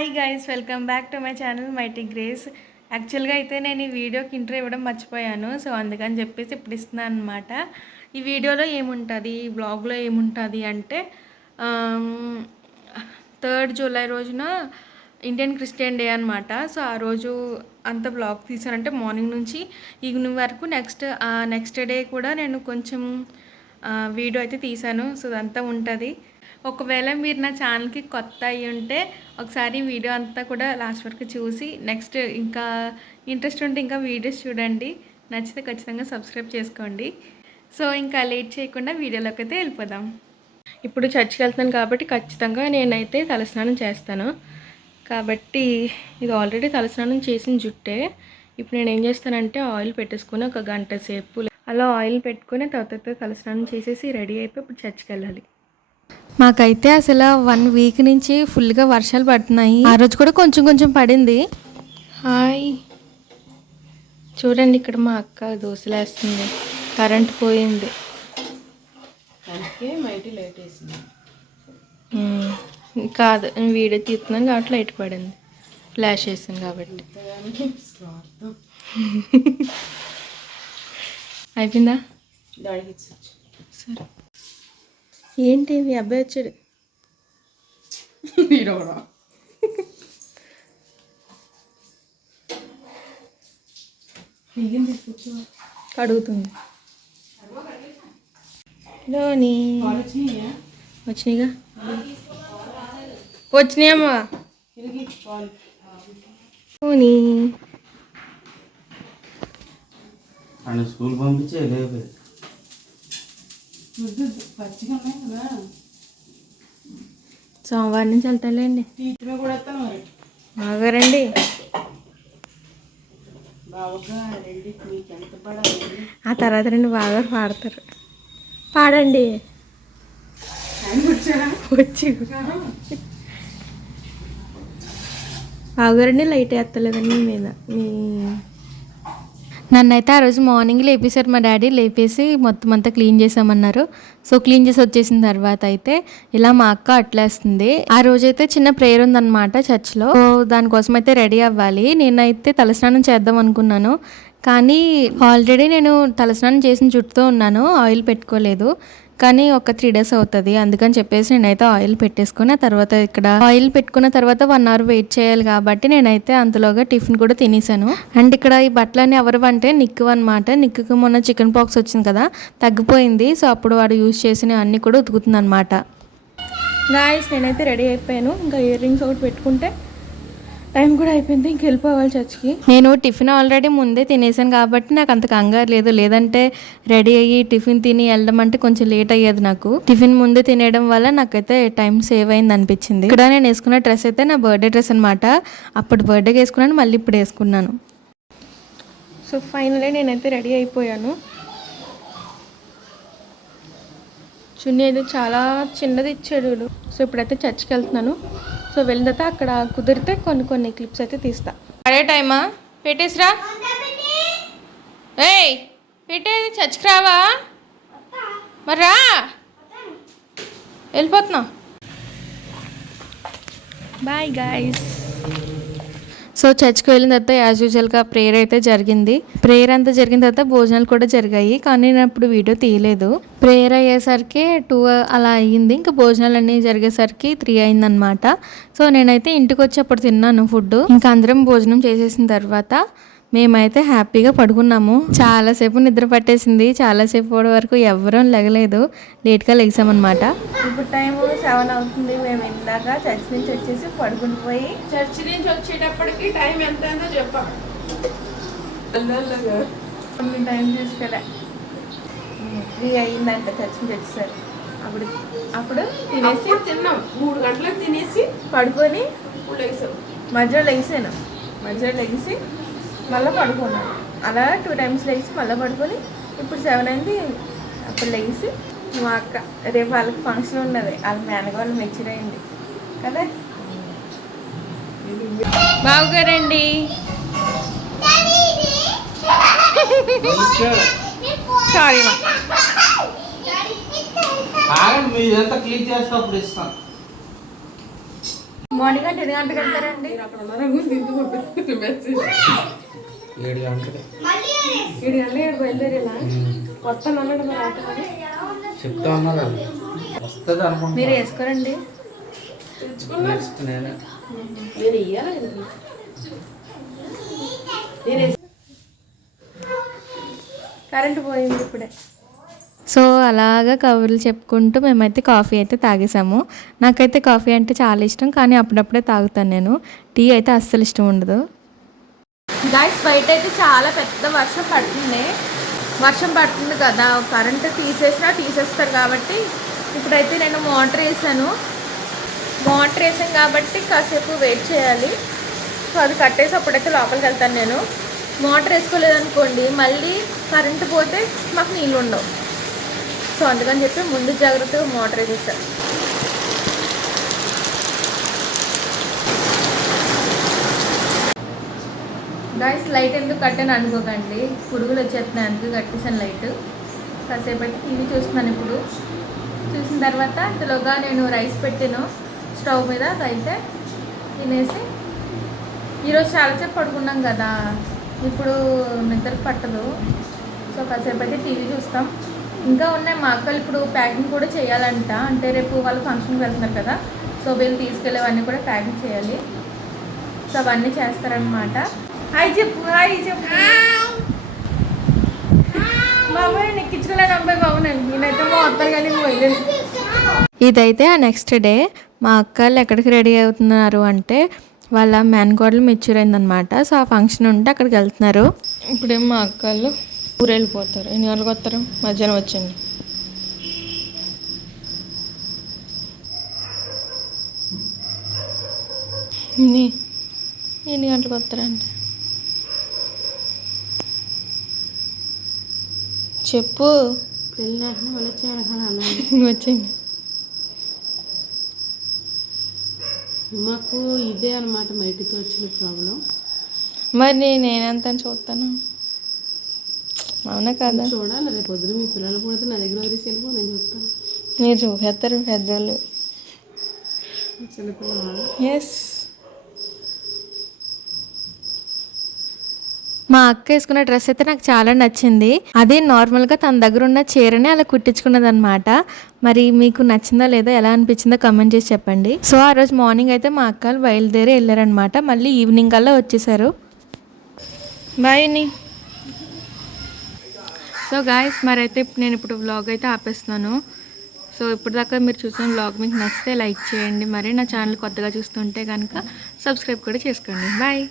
Hi guys, welcome back to my channel mighty grace. యాక్చువల్గా అయితే నేను ఈ వీడియోకి ఇంట్రో ఇవ్వడం మర్చిపోయాను. సో అందుకని చెప్పేసి ఇప్పుడు ఇస్తున్నాను అనమాట. ఈ వీడియోలో ఏముంటుంది, ఈ బ్లాగ్లో ఏముంటుంది అంటే 3rd జూలై రోజున ఇండియన్ క్రిస్టియన్ డే అనమాట. సో ఆ రోజు అంత బ్లాగ్ తీసానంటే మార్నింగ్ నుంచి ఈవినింగ్ వరకు. నెక్స్ట్ డే కూడా నేను కొంచెం వీడియో అయితే తీసాను. సో అదంతా ఉంటుంది. ఒకవేళ మీరు నా ఛానల్కి కొత్త అయ్యి ఉంటే ఒకసారి వీడియో అంతా కూడా లాస్ట్ వరకు చూసి నెక్స్ట్ ఇంకా ఇంట్రెస్ట్ ఉంటే ఇంకా వీడియోస్ చూడండి. నచ్చితే ఖచ్చితంగా సబ్స్క్రైబ్ చేసుకోండి. సో ఇంకా లేట్ చేయకుండా వీడియోలోకి అయితే వెళ్ళిపోదాం. ఇప్పుడు చర్చికి వెళ్తున్నాను కాబట్టి ఖచ్చితంగా నేనైతే తలస్నానం చేస్తాను. కాబట్టి ఇది ఆల్రెడీ తలస్నానం చేసిన జుట్టే. ఇప్పుడు నేను ఏం చేస్తానంటే ఆయిల్ పెట్టేసుకుని ఒక గంట సేపు అలా ఆయిల్ పెట్టుకుని తర్వాత తలస్నానం చేసేసి రెడీ అయిపోయి ఇప్పుడు చర్చికి వెళ్ళాలి. మాకైతే అసలు 1 వీక్ నుంచి ఫుల్గా వర్షాలు పడుతున్నాయి. ఆ రోజు కూడా కొంచెం కొంచెం పడింది. హాయ్, చూడండి ఇక్కడ మా అక్క దోశలు వేస్తుంది. కరెంట్ పోయింది. కాదు, వీడియో తీస్తున్నాను కాబట్టి లైట్ పడింది. ఫ్లాష్ వేసింది కాబట్టి. అయిపోయిందా? సరే. ఏంటి మీ అబ్బాయి వచ్చాడు? అడుగుతుంది. లోని వచ్చినాయిగా, వచ్చినాయమ్మా. లోని స్కూల్ పంపించే సోమవారం నుంచి వెళ్తాలేండి. బాగారండి. ఆ తర్వాత 2 బాగా పాడతారు. పాడండి. వచ్చి బాగారండి. లైట్ వేస్తలేదండి మీ మీద. నన్నైతే ఆ రోజు మార్నింగ్ లేపేశారు మా డాడీ. లేపేసి మొత్తం అంతా క్లీన్ చేసామన్నారు. సో క్లీన్ చేసి వచ్చేసిన తర్వాత అయితే ఇలా మా అక్క అట్లేస్తుంది. ఆ రోజైతే చిన్న ప్రేయర్ ఉందన్నమాట చర్చ్లో. సో దానికోసం అయితే రెడీ అవ్వాలి. నేనైతే తలస్నానం చేద్దాం అనుకున్నాను, కానీ ఆల్రెడీ నేను తలస్నానం చేసిన జుట్టుతో ఉన్నాను, ఆయిల్ పెట్టుకోలేదు. కానీ ఒక 3 days అవుతుంది. అందుకని చెప్పేసి నేనైతే ఆయిల్ పెట్టేసుకుని తర్వాత ఇక్కడ ఆయిల్ పెట్టుకున్న తర్వాత 1 hour వెయిట్ చేయాలి కాబట్టి నేనైతే అంతలోగా టిఫిన్ కూడా తినేసాను. అండ్ ఇక్కడ ఈ బట్టలన్నీ ఎవరివంటే నిక్కు అనమాట. నిక్కుకి మొన్న చికెన్ పాక్స్ వచ్చింది కదా, తగ్గిపోయింది. సో అప్పుడు వాడు యూజ్ చేసిన అన్నీ కూడా ఉతుకుతుంది అనమాట. గాయస్, నేనైతే రెడీ అయిపోయాను. ఇంకా ఇయర్ రింగ్స్ ఒకటి పెట్టుకుంటే టైం కూడా అయిపోయింది. ఇంక వెళ్ళిపోవాలి చర్చ్కి. నేను టిఫిన్ ఆల్రెడీ ముందే తినేసాను కాబట్టి నాకు అంత కంగారు లేదు. లేదంటే రెడీ అయ్యి టిఫిన్ తిని వెళ్ళడం అంటే కొంచెం లేట్ అయ్యేది. నాకు టిఫిన్ ముందే తినేయడం వల్ల నాకైతే టైం సేవ్ అయింది అనిపించింది. ఇక్కడ నేను వేసుకున్న డ్రెస్ అయితే నా బర్త్డే డ్రెస్ అనమాట. అప్పుడు బర్త్డేకి వేసుకున్నాను, మళ్ళీ ఇప్పుడు వేసుకున్నాను. సో ఫైనలీ నేనైతే రెడీ అయిపోయాను. చున్నీ అయితే చాలా చిన్నది ఇచ్చాడు. సో ఇప్పుడైతే చర్చ్కి వెళ్తున్నాను. సో వెళ్ళిన తర్వాత అక్కడ కుదిరితే కొన్ని క్లిప్స్ అయితే తీస్తా. అదే టైమా? పెట్టేసిరా. ఏయ్ పెట్టేది, చర్చ్కి రావా? మరి రా, వెళ్ళిపోతున్నా. Bye guys. సో చర్చ్కి వెళ్ళిన తర్వాత యాజ్ యూజువల్గా ప్రేయర్ అయితే జరిగింది. ప్రేయర్ అంతా జరిగిన తర్వాత భోజనాలు కూడా జరిగాయి, కానీ నేను అప్పుడు వీడియో తీయలేదు. ప్రేయర్ అయ్యేసరికి 2 అలా అయ్యింది. ఇంకా భోజనాలు అన్నీ జరిగేసరికి 3 అయిందనమాట. సో నేనైతే ఇంటికి వచ్చి అప్పుడు తిన్నాను ఫుడ్. ఇంకా అందరం భోజనం చేసేసిన తర్వాత మేమైతే హ్యాపీగా పడుకున్నాము. చాలాసేపు నిద్ర పట్టేసింది. చాలాసేపు వరకు ఎవరూ లెగలేదు, లేట్గా లెగిసామన్నమాట. ఇప్పుడు టైం 7 అవుతుంది. మేము ఇందాక చర్చ్ నుంచి వచ్చేసి పడుకుని పోయి చర్చ్ నుంచి వచ్చేటప్పటికి టైం ఎంత అయిందో చెప్పాం. టైం చూసుకోలే, 3 అయిందంట చర్చ్ నుంచి వచ్చేసరి. అప్పుడు తినేసి తిన్నాం. 3 గంటలకు తినేసి పడుకొని మధ్యలో లెగిసి మళ్ళీ పడుకున్నాను. అలా 2 times లెగిసి మళ్ళీ పడుకొని ఇప్పుడు 7 అయింది. అప్పుడు లెగిసి మా అక్క రేపు వాళ్ళకి ఫంక్షన్ ఉన్నది, వాళ్ళ మేనగోళ్ళు మెచ్యూర్ అయింది కదా. బాగుగారండి. సారీ మా మీదంతా క్లీన్ చేస్తే అప్పుడు ఇస్తాను. మార్నింగ్ అంటే 8 గంటలకు వెళ్తారండి? 7 గంటలకి 7 గంటలకు బయలుదేరేలా వస్తాను అన్నాడు మరి ఆటోని. చెప్తా ఉన్నారు వస్తుంది అనుకుంటా. మీరు వేసుకోరండి? నెక్స్ట్ నేనే కరెంట్ పోయింది ఇప్పుడే. సో అలాగా కబుర్లు చెప్పుకుంటూ మేమైతే కాఫీ అయితే తాగేసాము. నాకైతే కాఫీ అంటే చాలా ఇష్టం, కానీ అప్పుడప్పుడే తాగుతాను నేను. టీ అయితే అస్సలు ఇష్టం ఉండదు. గాయస్ బయట అయితే చాలా పెద్ద వర్షం పడుతుంది. వర్షం పడుతుంది కదా, కరెంట్ తీసేస్తారు కాబట్టి ఇప్పుడైతే నేను మోటార్ వేసాను కాబట్టి కాసేపు వెయిట్ చేయాలి. సో అది కట్టేసి అప్పుడైతే లోపలికి వెళ్తాను నేను. మోటార్ వేసుకోలేదనుకోండి మళ్ళీ కరెంటు పోతే మాకు నీళ్ళు ఉండవు. సో అందుకని చెప్పి ముందు జాగ్రత్తగా మోటార్ వేసేస్తాను. గాయస్ లైట్ ఎందుకు కట్టాను అనుకోకండి, పురుగులు వచ్చేస్తున్నాయి అందుకు కట్టేసాను లైట్. కాసేపు అయితే టీవీ చూస్తున్నాను. ఇప్పుడు చూసిన తర్వాత ఇంతలోగా నేను రైస్ పెట్టాను స్టవ్ మీద. అయితే తినేసి ఈరోజు చాలాసేపు పడుకున్నాం కదా, ఇప్పుడు నిద్ర పట్టదు. సో కాసేపు అయితే టీవీ చూస్తాం. ఇంకా ఉన్నాయి మా అక్కలు ఇప్పుడు ప్యాకింగ్ కూడా చేయాలంట. అంటే రేపు వాళ్ళు ఫంక్షన్కి వెళ్తున్నారు కదా, సో వీళ్ళు తీసుకెళ్ళేవన్నీ కూడా ప్యాకింగ్ చేయాలి. సో అవన్నీ చేస్తారనమాట. హాయ్ చెప్పు బాబాయ్, నీకు ఇచ్చుకోలేను అబ్బాయి బాబు. నేనైతే మా వస్తారు కానీ పోయలేదు. ఇదైతే ఆ నెక్స్ట్ డే మా అక్కలు ఎక్కడికి రెడీ అవుతున్నారు అంటే వాళ్ళ మేనకోడలు మెచ్యూర్ అయిందనమాట. సో ఆ ఫంక్షన్ ఉంటే అక్కడికి వెళ్తున్నారు. ఇప్పుడేమో మా అక్కలు ఊరు వెళ్ళిపోతారు. ఎన్ని గంటలకు వస్తారు? మధ్యాహ్నం వచ్చండి. ఎన్ని గంటలకు వస్తారంటే చెప్పు. వచ్చండి. మాకు ఇదే అనమాట బయటికి వచ్చిన ప్రాబ్లం. మరి నేనంత చూస్తాను, అవునా కదా? చూడాలి, రేపు పొద్దున మీ పిల్లలు పుడితే నా దగ్గర వదిలేసి వెళ్ళిపో, నేను చూస్తాను. మీరు చూసేస్తారు పెద్దోళ్ళు. చిన్నపిల్లలు ఎస్. మా అక్క వేసుకున్న డ్రెస్ అయితే నాకు చాలా నచ్చింది. అదే నార్మల్గా తన దగ్గర ఉన్న చీరని అలా కుట్టించుకున్నది అనమాట. మరి మీకు నచ్చిందా లేదా, ఎలా అనిపించిందో కమెంట్ చేసి చెప్పండి. సో ఆ రోజు మార్నింగ్ అయితే మా అక్కలు బయలుదేరి వెళ్ళారనమాట. మళ్ళీ ఈవినింగ్ కల్లా వచ్చేసారు. బాయ్ని. సో గాయస్ మరి అయితే నేను ఇప్పుడు వ్లాగ్ అయితే ఆపేస్తున్నాను. సో ఇప్పుడు దాకా మీరు చూసిన వ్లాగ్ మీకు నచ్చితే లైక్ చేయండి. మరి నా ఛానల్ కొత్తగా చూస్తుంటే కనుక సబ్స్క్రైబ్ కూడా చేసుకోండి. బాయ్.